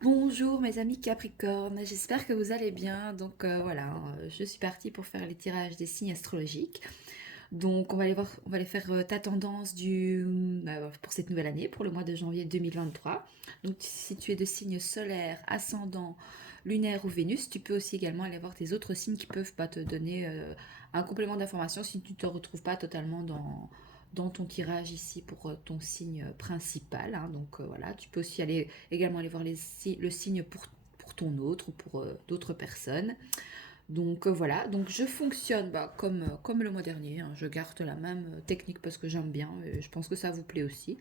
Bonjour mes amis Capricorne, j'espère que vous allez bien. Donc voilà, je suis partie pour faire les tirages des signes astrologiques. Donc on va aller voir, on va aller faire ta tendance pour cette nouvelle année, pour le mois de janvier 2023. Donc si tu es de signe solaire, ascendant, lunaire ou Vénus, tu peux aussi également aller voir tes autres signes qui peuvent pas te donner un complément d'information si tu ne te retrouves pas totalement dans ton tirage ici pour ton signe principal, hein. Donc voilà, tu peux aussi aller également aller voir le signe pour ton autre ou pour d'autres personnes. Donc voilà, donc je fonctionne comme le mois dernier, hein. Je garde la même technique parce que j'aime bien et je pense que ça vous plaît aussi.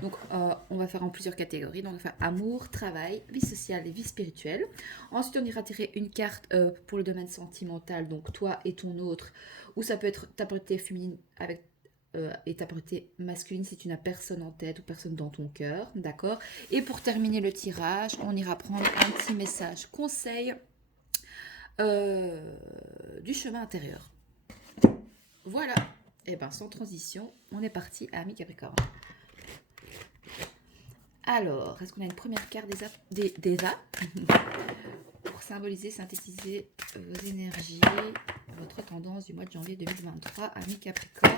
Donc on va faire en plusieurs catégories. Donc on va faire amour, travail, vie sociale et vie spirituelle. Ensuite on ira tirer une carte pour le domaine sentimental, donc toi et ton autre, ou ça peut être ta polarité féminine avec et ta polarité masculine si tu n'as personne en tête ou personne dans ton cœur, d'accord. Et pour terminer le tirage, on ira prendre un petit message conseil du chemin intérieur. Voilà. Et bien sans transition, on est parti, amis Capricorne. Alors, est-ce qu'on a une première carte des A pour symboliser, synthétiser vos énergies, votre tendance du mois de janvier 2023, amis Capricorne.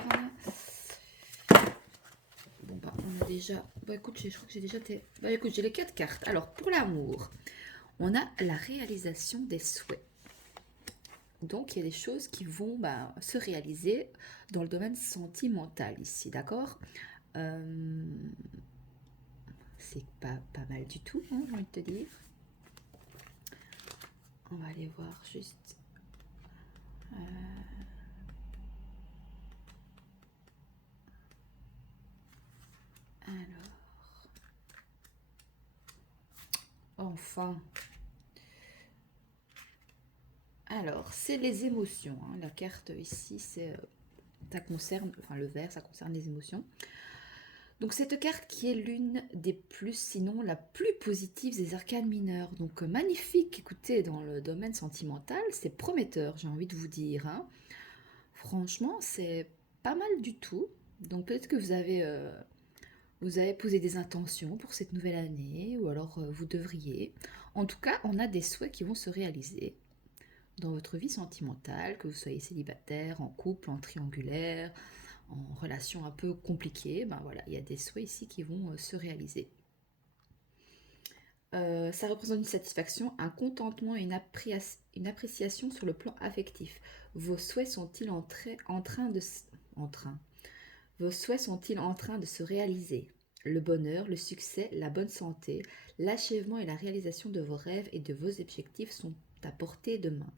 Bon bah on a déjà... Bah écoute, je crois que j'ai déjà... Bah écoute, j'ai les 4 cartes. Alors pour l'amour, on a la réalisation des souhaits. Donc il y a des choses qui vont se réaliser dans le domaine sentimental ici, d'accord. euh, C'est pas mal du tout, hein, j'ai envie de te dire. On va aller voir juste... Alors, enfin... Alors, c'est les émotions, hein. La carte ici, ça concerne, enfin le vert, ça concerne les émotions. Donc cette carte qui est l'une des plus, sinon la plus positive des arcanes mineures. Donc magnifique, écoutez, dans le domaine sentimental, c'est prometteur, j'ai envie de vous dire, hein. Franchement, c'est pas mal du tout. Donc peut-être que vous avez posé des intentions pour cette nouvelle année, ou alors vous devriez. En tout cas, on a des souhaits qui vont se réaliser dans votre vie sentimentale, que vous soyez célibataire, en couple, en triangulaire, en relation un peu compliquée. Ben voilà, il y a des souhaits ici qui vont se réaliser. Ça représente une satisfaction, un contentement et une appréciation sur le plan affectif. Vos souhaits sont-ils en train de... En train. Vos souhaits sont-ils en train de se réaliser? Le bonheur, le succès, la bonne santé, l'achèvement et la réalisation de vos rêves et de vos objectifs sont à portée de main.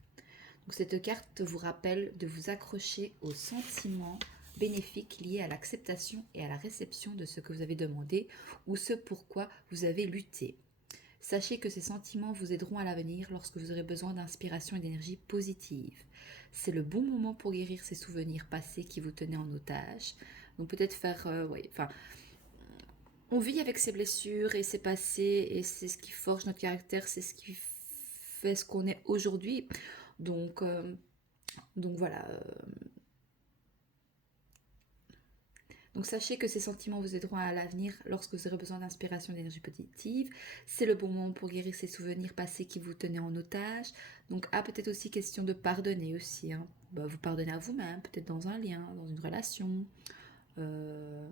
Donc cette carte vous rappelle de vous accrocher aux sentiments bénéfiques liés à l'acceptation et à la réception de ce que vous avez demandé ou ce pourquoi vous avez lutté. Sachez que ces sentiments vous aideront à l'avenir lorsque vous aurez besoin d'inspiration et d'énergie positive. C'est le bon moment pour guérir ces souvenirs passés qui vous tenaient en otage. Donc peut-être faire... on vit avec ces blessures et ces passés et c'est ce qui forge notre caractère, c'est ce qui fait ce qu'on est aujourd'hui. Donc, euh, donc voilà, donc sachez que ces sentiments vous aideront à l'avenir lorsque vous aurez besoin d'inspiration et d'énergie positive. C'est le bon moment pour guérir ces souvenirs passés qui vous tenaient en otage. Donc peut-être aussi question de pardonner aussi, hein. Vous pardonnez à vous-même, peut-être dans un lien, dans une relation. Euh,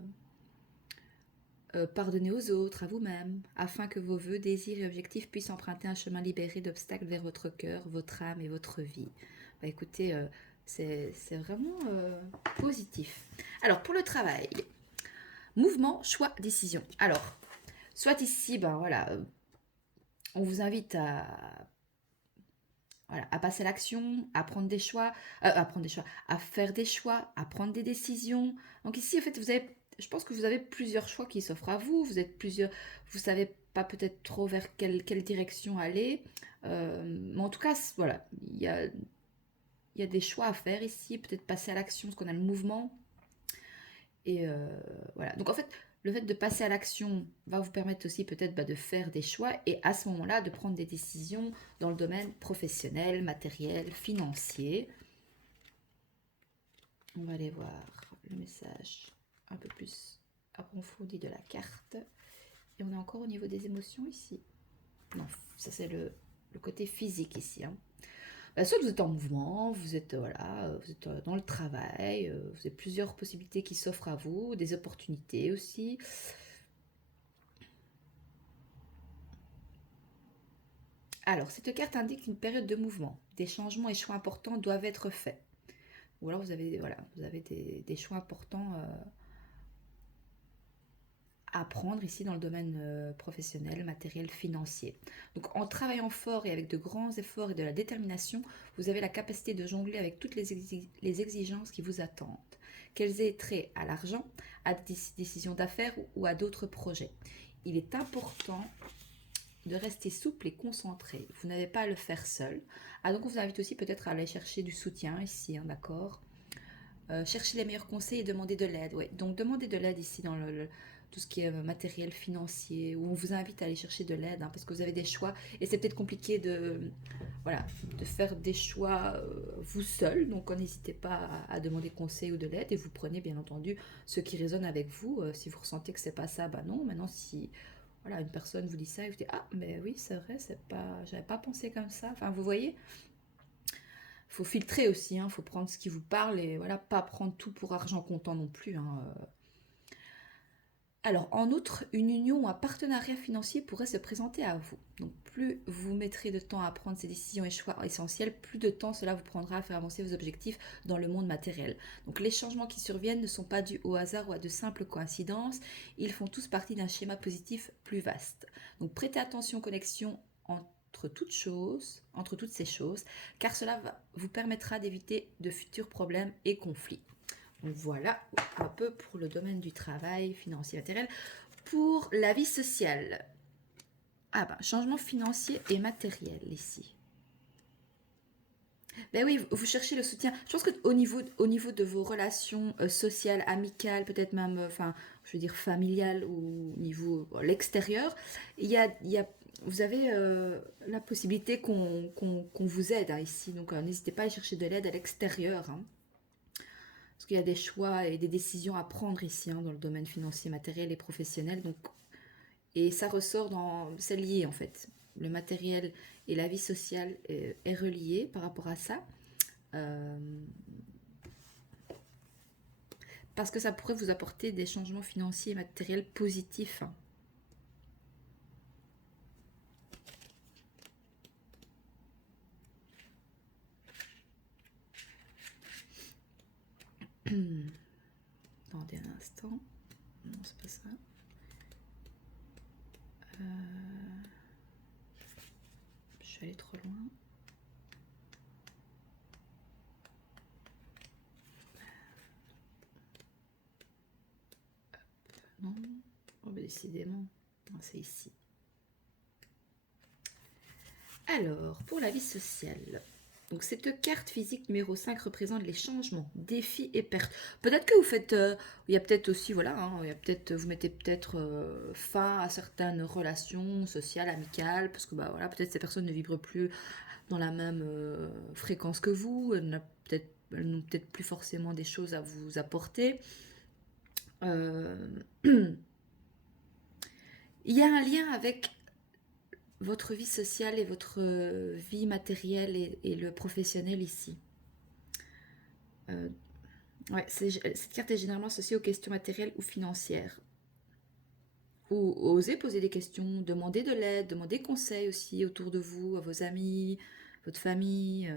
Pardonnez aux autres, à vous-même, afin que vos vœux, désirs et objectifs puissent emprunter un chemin libéré d'obstacles vers votre cœur, votre âme et votre vie. Écoutez, c'est vraiment positif. Alors pour le travail, mouvement, choix, décision. Alors, soit ici, on vous invite à passer à l'action, à prendre des choix, à faire des choix, à prendre des décisions. Donc ici, en fait, je pense que vous avez plusieurs choix qui s'offrent à vous. Vous savez pas peut-être trop vers quelle direction aller. Mais en tout cas, voilà, il y a des choix à faire ici. Peut-être passer à l'action, parce qu'on a le mouvement. Et voilà. Donc en fait, le fait de passer à l'action va vous permettre aussi peut-être de faire des choix et à ce moment-là de prendre des décisions dans le domaine professionnel, matériel, financier. On va aller voir le message un peu plus approfondi de la carte. Et on est encore au niveau des émotions ici. Non, ça c'est le côté physique ici, hein. Soit vous êtes en mouvement, vous êtes, voilà, vous êtes dans le travail, vous avez plusieurs possibilités qui s'offrent à vous, des opportunités aussi. Alors, cette carte indique une période de mouvement. Des changements et choix importants doivent être faits. Ou alors vous avez, voilà, vous avez des choix importants à prendre ici dans le domaine professionnel, matériel, financier. Donc en travaillant fort et avec de grands efforts et de la détermination, vous avez la capacité de jongler avec toutes les exigences qui vous attendent, qu'elles aient trait à l'argent, à des décisions d'affaires ou à d'autres projets. Il est important de rester souple et concentré. Vous n'avez pas à le faire seul. Ah, donc on vous invite aussi peut-être à aller chercher du soutien ici, hein, d'accord. Chercher les meilleurs conseils et demander de l'aide. Ouais. Donc demander de l'aide ici dans tout ce qui est matériel financier, où on vous invite à aller chercher de l'aide, hein, parce que vous avez des choix et c'est peut-être compliqué voilà, de faire des choix vous seul. Donc n'hésitez pas à demander conseil ou de l'aide et vous prenez bien entendu ce qui résonne avec vous. Si vous ressentez que c'est pas ça, bah non. Maintenant si voilà, une personne vous dit ça et vous dites ah mais oui c'est vrai, c'est pas, j'avais pas pensé comme ça. Enfin vous voyez, faut filtrer aussi, hein, faut prendre ce qui vous parle et voilà, pas prendre tout pour argent comptant non plus, hein. Alors, en outre, une union ou un partenariat financier pourrait se présenter à vous. Donc, plus vous mettrez de temps à prendre ces décisions et choix essentiels, plus de temps cela vous prendra à faire avancer vos objectifs dans le monde matériel. Donc, les changements qui surviennent ne sont pas dus au hasard ou à de simples coïncidences, ils font tous partie d'un schéma positif plus vaste. Donc, prêtez attention aux connexions entre toutes ces choses, car cela vous permettra d'éviter de futurs problèmes et conflits. Donc voilà un peu pour le domaine du travail, financier, matériel. Pour la vie sociale, ah ben, changement financier et matériel ici. Ben oui, vous cherchez le soutien. Je pense qu'au niveau de vos relations sociales, amicales, peut-être même, enfin, je veux dire familiales ou au niveau l'extérieur, il y a, vous avez la possibilité qu'on vous aide, hein, ici. Donc n'hésitez pas à chercher de l'aide à l'extérieur, hein. Parce qu'il y a des choix et des décisions à prendre ici, hein, dans le domaine financier, matériel et professionnel. Donc, et ça ressort dans... C'est lié en fait. Le matériel et la vie sociale est relié par rapport à ça. Euh, parce que ça pourrait vous apporter des changements financiers et matériels positifs, hein. Attendez un instant. Non, c'est pas ça. Je suis allée trop loin. Non. Oh, bah, décidément. Non, c'est ici. Alors, pour la vie sociale. Donc, cette carte physique numéro 5 représente les changements, défis et pertes. Peut-être que vous faites... il y a peut-être aussi, voilà, hein, il y a peut-être, vous mettez peut-être fin à certaines relations sociales, amicales, parce que bah, voilà, peut-être ces personnes ne vibrent plus dans la même fréquence que vous, elles n'ont peut-être plus forcément des choses à vous apporter. Euh, il y a un lien avec votre vie sociale et votre vie matérielle et le professionnel ici. Euh, ouais, cette carte est généralement associée aux questions matérielles ou financières. Ou osez poser des questions, demander de l'aide, demander conseil aussi autour de vous, à vos amis, votre famille.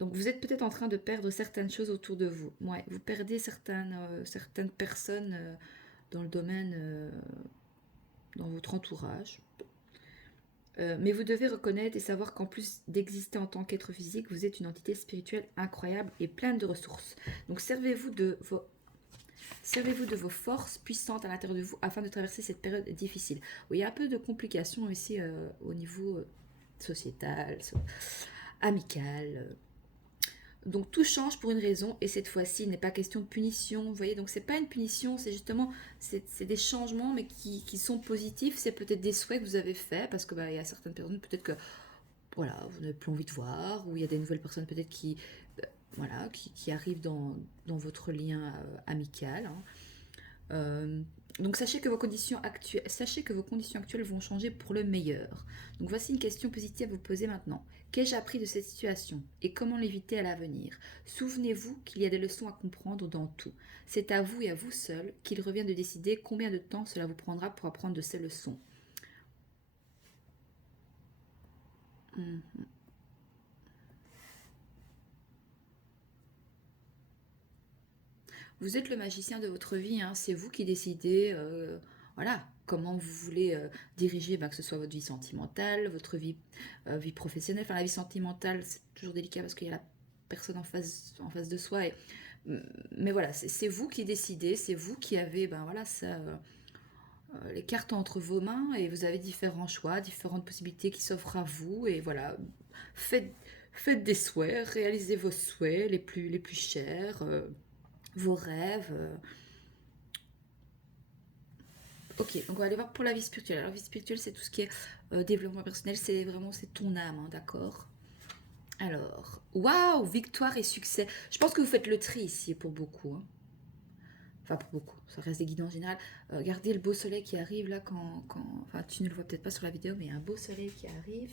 Donc vous êtes peut-être en train de perdre certaines choses autour de vous. Ouais, vous perdez certaines personnes dans le domaine, dans votre entourage. Mais vous devez reconnaître et savoir qu'en plus d'exister en tant qu'être physique, vous êtes une entité spirituelle incroyable et pleine de ressources. Donc servez-vous de vos forces puissantes à l'intérieur de vous afin de traverser cette période difficile. Oui, il y a un peu de complications ici au niveau sociétal, amical. Donc tout change pour une raison et cette fois-ci il n'est pas question de punition. Vous voyez, donc c'est pas une punition, c'est justement c'est des changements mais qui sont positifs. C'est peut-être des souhaits que vous avez faits parce que bah, il y a certaines personnes peut-être que voilà vous n'avez plus envie de voir ou il y a des nouvelles personnes peut-être qui arrivent dans votre lien amical, hein. Donc sachez que vos conditions actuelles vont changer pour le meilleur. Donc voici une question positive à vous poser maintenant. Qu'ai-je appris de cette situation et comment l'éviter à l'avenir? Souvenez-vous qu'il y a des leçons à comprendre dans tout. C'est à vous et à vous seul qu'il revient de décider combien de temps cela vous prendra pour apprendre de ces leçons. Mhm. Vous êtes le magicien de votre vie, hein. C'est vous qui décidez, voilà, comment vous voulez diriger, que ce soit votre vie sentimentale, votre vie professionnelle. Enfin, la vie sentimentale, c'est toujours délicat parce qu'il y a la personne en face de soi. Mais voilà, c'est vous qui décidez, c'est vous qui avez, voilà, ça, les cartes entre vos mains et vous avez différents choix, différentes possibilités qui s'offrent à vous. Et voilà, faites, faites des souhaits, réalisez vos souhaits les plus chers. Vos rêves. Ok, donc on va aller voir pour la vie spirituelle. Alors, la vie spirituelle, c'est tout ce qui est développement personnel, c'est ton âme, hein, d'accord. Alors, waouh, victoire et succès. Je pense que vous faites le tri ici pour beaucoup, hein. Enfin, pour beaucoup, ça reste des guides en général. Regardez le beau soleil qui arrive là Enfin, tu ne le vois peut-être pas sur la vidéo, mais il y a un beau soleil qui arrive.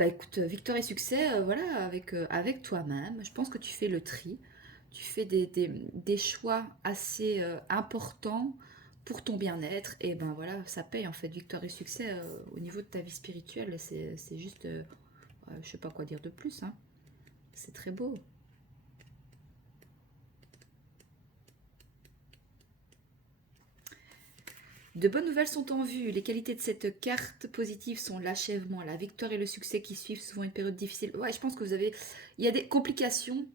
Écoute, victoire et succès, voilà, avec toi-même. Je pense que tu fais le tri. Tu fais des choix assez importants pour ton bien-être. Et ben voilà, ça paye en fait, victoire et succès au niveau de ta vie spirituelle. C'est juste, je sais pas quoi dire de plus, hein. C'est très beau. De bonnes nouvelles sont en vue. Les qualités de cette carte positive sont l'achèvement, la victoire et le succès qui suivent souvent une période difficile. Ouais, je pense que il y a des complications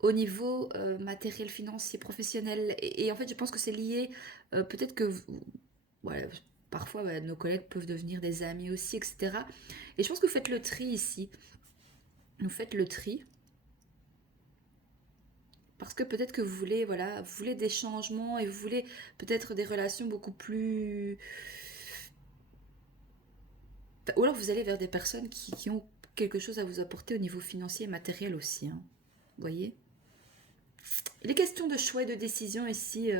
au niveau matériel, financier, professionnel. Et en fait, je pense que c'est lié, peut-être que, ouais, parfois, nos collègues peuvent devenir des amis aussi, etc. Et je pense que vous faites le tri ici. Vous faites le tri. Parce que peut-être que vous voulez, voilà, vous voulez des changements et vous voulez peut-être des relations beaucoup plus... Ou alors vous allez vers des personnes qui ont quelque chose à vous apporter au niveau financier et matériel aussi, hein. Vous voyez? Il est question de choix et de décision ici,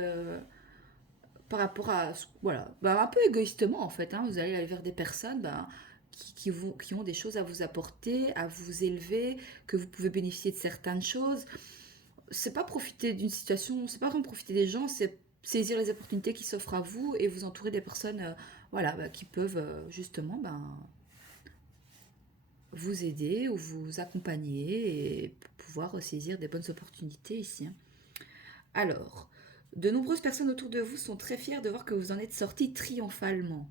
par rapport à, voilà, un peu égoïstement en fait, hein. Vous allez aller vers des personnes qui ont des choses à vous apporter, à vous élever, que vous pouvez bénéficier de certaines choses. C'est pas profiter d'une situation, c'est pas vraiment profiter des gens, c'est saisir les opportunités qui s'offrent à vous et vous entourer des personnes, voilà, qui peuvent justement, vous aider ou vous accompagner et pouvoir saisir des bonnes opportunités ici, hein. Alors, de nombreuses personnes autour de vous sont très fières de voir que vous en êtes sorti triomphalement.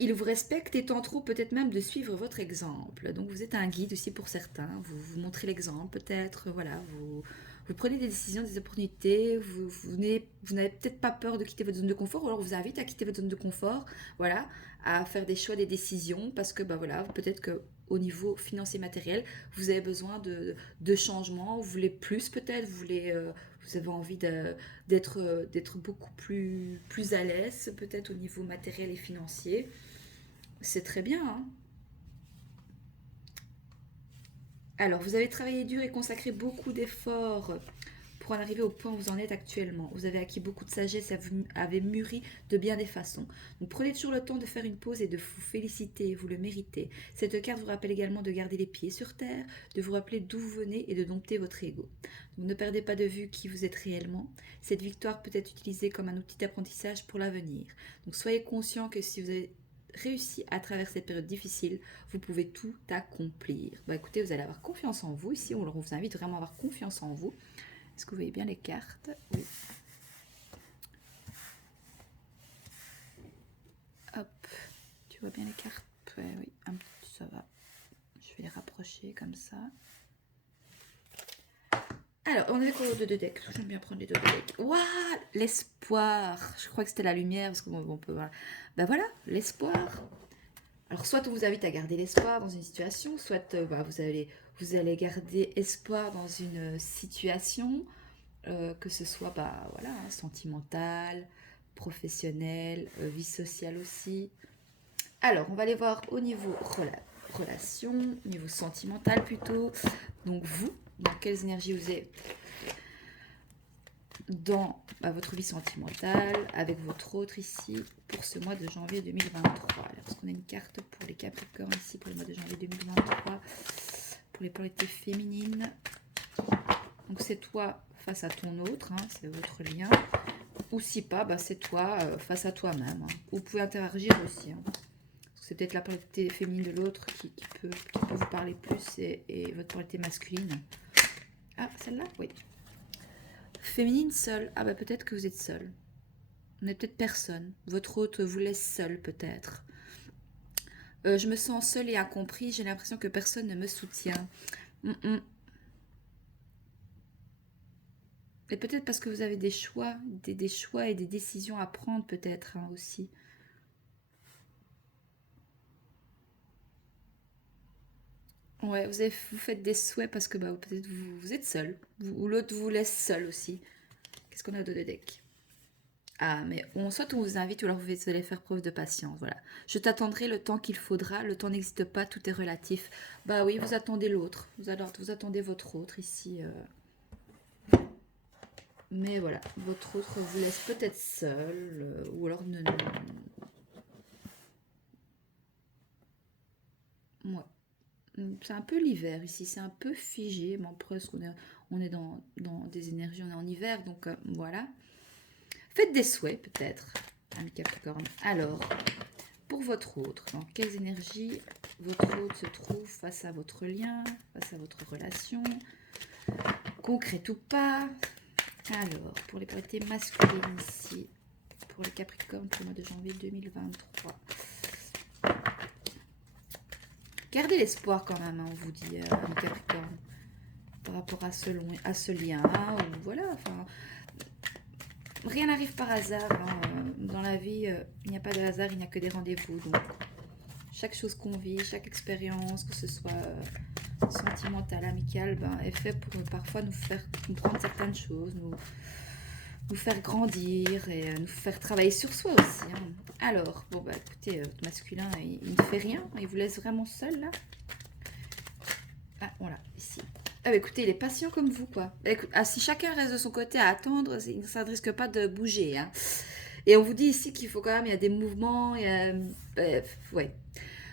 Ils vous respectent et tenteront peut-être même de suivre votre exemple. Donc vous êtes un guide aussi pour certains, vous montrez l'exemple peut-être, voilà, vous prenez des décisions, des opportunités, vous n'avez peut-être pas peur de quitter votre zone de confort, ou alors vous invite à quitter votre zone de confort, voilà, à faire des choix, des décisions, parce que voilà, peut-être que au niveau financier matériel, vous avez besoin de changements, vous voulez plus peut-être, vous avez envie d'être beaucoup plus à l'aise peut-être au niveau matériel et financier. C'est très bien, hein. Alors, vous avez travaillé dur et consacré beaucoup d'efforts pour en arriver au point où vous en êtes actuellement. Vous avez acquis beaucoup de sagesse et vous avez mûri de bien des façons. Donc prenez toujours le temps de faire une pause et de vous féliciter, vous le méritez. Cette carte vous rappelle également de garder les pieds sur terre, de vous rappeler d'où vous venez et de dompter votre ego. Donc ne perdez pas de vue qui vous êtes réellement. Cette victoire peut être utilisée comme un outil d'apprentissage pour l'avenir. Donc soyez conscient que si vous avez réussi à travers cette période difficile, vous pouvez tout accomplir. Écoutez, vous allez avoir confiance en vous. Ici, on vous invite vraiment à avoir confiance en vous. Est-ce que vous voyez bien les cartes? Oui. Hop, tu vois bien les cartes? Ouais, oui, un petit, ça va. Je vais les rapprocher comme ça. Alors, on avait quoi aux deux decks? J'aime bien prendre les deux decks. Waouh, l'espoir. Je crois que c'était la lumière, parce qu'on peut... Voilà, l'espoir. Alors, soit on vous invite à garder l'espoir dans une situation, soit vous allez garder espoir dans une situation, que ce soit voilà, hein, sentimentale, professionnelle, vie sociale aussi. Alors, on va aller voir au niveau relation, niveau sentimental plutôt. Donc, vous, dans quelles énergies vous êtes? dans votre vie sentimentale avec votre autre ici pour ce mois de janvier 2023. Alors, est-ce qu'on a une carte pour les Capricornes ici pour le mois de janvier 2023 pour les polarités féminines? Donc c'est toi face à ton autre, hein, c'est votre lien. Ou si pas, c'est toi face à toi-même. Hein. Vous pouvez interagir aussi. Hein. C'est peut-être la polarité féminine de l'autre qui peut vous parler plus et votre polarité masculine. Ah, celle-là? Oui. Féminine seule. Ah peut-être que vous êtes seule. Vous n'êtes peut-être personne. Votre hôte vous laisse seule peut-être. Je me sens seule et incompris. J'ai l'impression que personne ne me soutient. Et peut-être parce que vous avez des choix, des choix et des décisions à prendre peut-être hein, aussi. Ouais, vous faites des souhaits parce que peut-être vous êtes seul. Ou l'autre vous laisse seul aussi. Qu'est-ce qu'on a de deck? Ah, mais soit on vous invite ou alors vous allez faire preuve de patience. Voilà. Je t'attendrai le temps qu'il faudra. Le temps n'existe pas, tout est relatif. Bah oui, vous attendez l'autre. Vous attendez votre autre ici. Mais voilà, votre autre vous laisse peut-être seul. Ou alors ne. Ouais. C'est un peu l'hiver ici, c'est un peu figé, mais après, on est dans des énergies, on est en hiver, donc voilà. Faites des souhaits peut-être, ami Capricorne. Alors, pour votre autre, dans quelles énergies votre autre se trouve face à votre lien, face à votre relation, concrète ou pas? Alors, pour les polarités masculines ici, pour les Capricornes pour le mois de janvier 2023. Gardez l'espoir quand même, hein, on vous dit, ami Capricorne, par rapport à ce lien, ou voilà, enfin, rien n'arrive par hasard, hein, dans la vie, il n'y a pas de hasard, il n'y a que des rendez-vous, donc chaque chose qu'on vit, chaque expérience, que ce soit sentimentale, amicale, est fait pour parfois nous faire comprendre certaines choses, nous faire grandir et nous faire travailler sur soi aussi. Hein. Alors, bon écoutez, votre masculin, il ne fait rien, il vous laisse vraiment seul là. Ah, voilà, ici. Ah écoutez, il est patient comme vous, quoi. Si chacun reste de son côté à attendre, ça ne risque pas de bouger. Hein. Et on vous dit ici qu'il faut quand même, il y a des mouvements, ouais.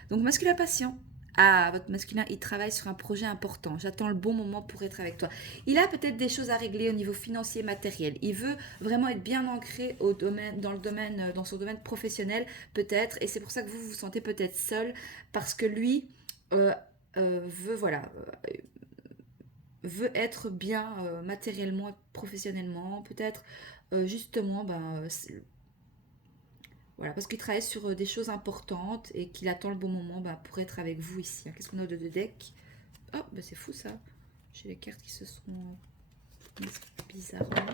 Donc masculin patient. Ah, votre masculin, il travaille sur un projet important. J'attends le bon moment pour être avec toi. Il a peut-être des choses à régler au niveau financier, matériel. Il veut vraiment être bien ancré dans son domaine professionnel, peut-être. Et c'est pour ça que vous vous sentez peut-être seul, parce que lui veut, voilà, veut être bien matériellement, professionnellement, peut-être justement, voilà, parce qu'il travaille sur des choses importantes et qu'il attend le bon moment pour être avec vous ici. Qu'est-ce qu'on a de deck? Oh, c'est fou ça. J'ai les cartes qui se sont mises bizarrement.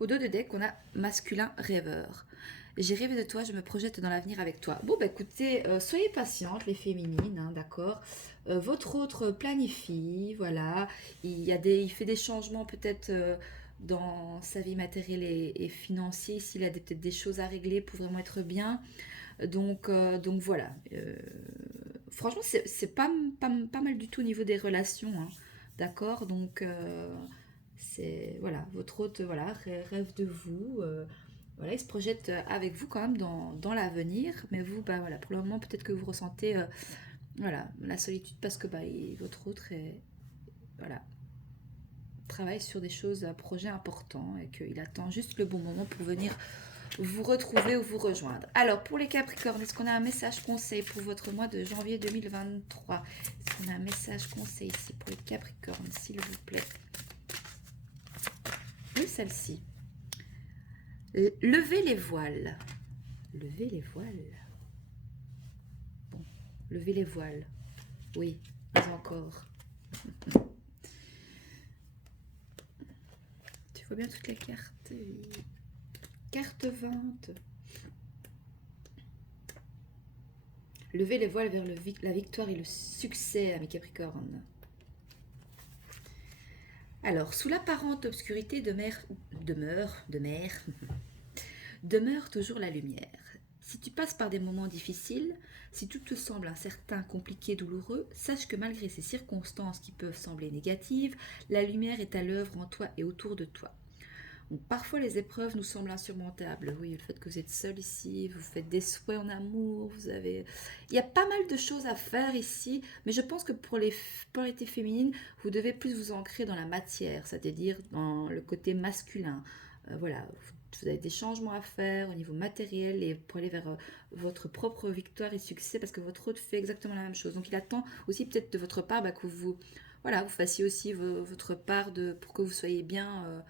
Au dos de deck, on a masculin rêveur. J'ai rêvé de toi, je me projette dans l'avenir avec toi. Bon, écoutez, soyez patientes, les féminines, hein, d'accord. Votre autre planifie, voilà. Il fait des changements peut-être dans sa vie matérielle et financière. S'il a peut-être des choses à régler pour vraiment être bien. Donc voilà. Franchement, c'est pas mal du tout au niveau des relations, hein, d'accord. Donc c'est voilà, votre hôte voilà rêve de vous. Voilà, il se projette avec vous quand même dans l'avenir, mais vous, voilà, pour le moment, peut-être que vous ressentez voilà, la solitude parce que votre autre voilà, travaille sur des choses, un projet important et qu'il attend juste le bon moment pour venir vous retrouver ou vous rejoindre. Alors, pour les Capricornes, est-ce qu'on a un message conseil pour votre mois de janvier 2023? Est-ce qu'on a un message conseil ici pour les Capricornes, s'il vous plaît? Oui, celle-ci. Levez les voiles. Levez les voiles. Bon, levez les voiles. Oui, pas encore. Tu vois bien toutes les cartes. Oui. Carte 20. Levez les voiles vers la victoire et le succès, mes Capricornes. Alors, sous l'apparente obscurité demeure toujours la lumière. Si tu passes par des moments difficiles, si tout te semble incertain, compliqué, douloureux, sache que malgré ces circonstances qui peuvent sembler négatives, la lumière est à l'œuvre en toi et autour de toi. Donc, parfois, les épreuves nous semblent insurmontables. Oui, le fait que vous êtes seul ici, vous faites des souhaits en amour, vous avez... Il y a pas mal de choses à faire ici, mais je pense que pour les polarités féminines, vous devez plus vous ancrer dans la matière, c'est-à-dire dans le côté masculin. Voilà, vous avez des changements à faire au niveau matériel et pour aller vers votre propre victoire et succès, parce que votre hôte fait exactement la même chose. Donc, il attend aussi peut-être de votre part que vous... Voilà, vous fassiez aussi votre part pour que vous soyez bien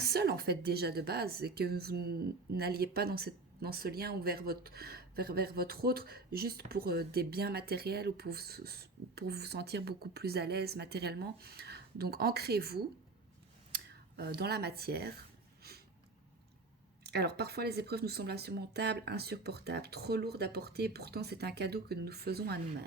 seul en fait déjà de base et que vous n'alliez pas dans ce lien ou vers votre autre juste pour des biens matériels ou pour vous sentir beaucoup plus à l'aise matériellement. Donc ancrez-vous dans la matière. Alors parfois les épreuves nous semblent insurmontables, insupportables, trop lourdes à porter et pourtant c'est un cadeau que nous nous faisons à nous-mêmes.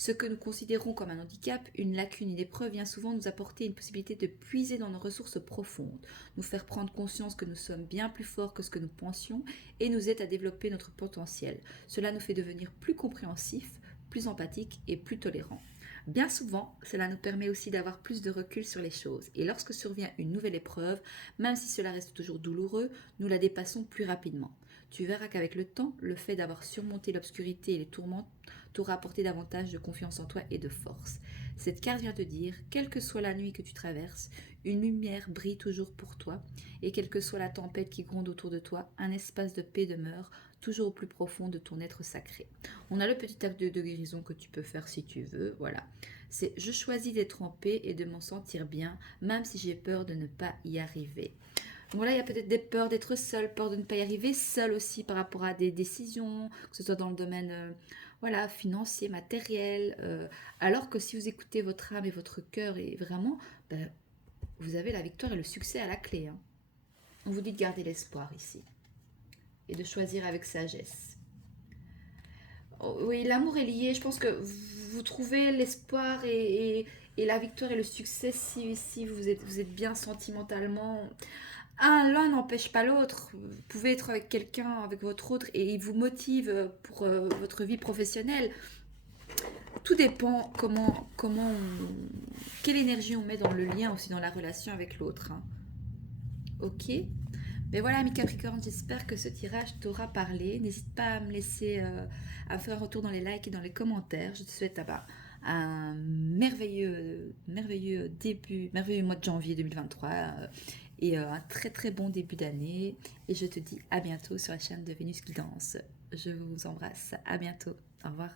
Ce que nous considérons comme un handicap, une lacune, une épreuve vient souvent nous apporter une possibilité de puiser dans nos ressources profondes, nous faire prendre conscience que nous sommes bien plus forts que ce que nous pensions et nous aide à développer notre potentiel. Cela nous fait devenir plus compréhensifs, plus empathiques et plus tolérants. Bien souvent, cela nous permet aussi d'avoir plus de recul sur les choses et lorsque survient une nouvelle épreuve, même si cela reste toujours douloureux, nous la dépassons plus rapidement. Tu verras qu'avec le temps, le fait d'avoir surmonté l'obscurité et les tourments t'aura apporté davantage de confiance en toi et de force. Cette carte vient te dire, quelle que soit la nuit que tu traverses, une lumière brille toujours pour toi, et quelle que soit la tempête qui gronde autour de toi, un espace de paix demeure, toujours au plus profond de ton être sacré. On a le petit acte de guérison que tu peux faire si tu veux, voilà. C'est je choisis d'être en paix et de m'en sentir bien, même si j'ai peur de ne pas y arriver. Donc voilà, il y a peut-être des peurs d'être seul, peur de ne pas y arriver, seul aussi par rapport à des décisions, que ce soit dans le domaine voilà, financier, matériel. Alors que si vous écoutez votre âme et votre cœur, et vraiment, ben, vous avez la victoire et le succès à la clé. Hein. On vous dit de garder l'espoir ici et de choisir avec sagesse. Oh, oui, l'amour est lié. Je pense que vous trouvez l'espoir et la victoire et le succès si vous êtes bien sentimentalement. L'un n'empêche pas l'autre. Vous pouvez être avec quelqu'un, avec votre autre, et il vous motive pour votre vie professionnelle. Tout dépend quelle énergie on met dans le lien aussi dans la relation avec l'autre. Hein. Ok. Mais voilà, mes Capricornes, j'espère que ce tirage t'aura parlé. N'hésite pas à me laisser, à me faire un retour dans les likes et dans les commentaires. Je te souhaite un merveilleux mois de janvier 2023 et un très très bon début d'année. Et je te dis à bientôt sur la chaîne de Vénus Guidance. Je vous embrasse. À bientôt. Au revoir.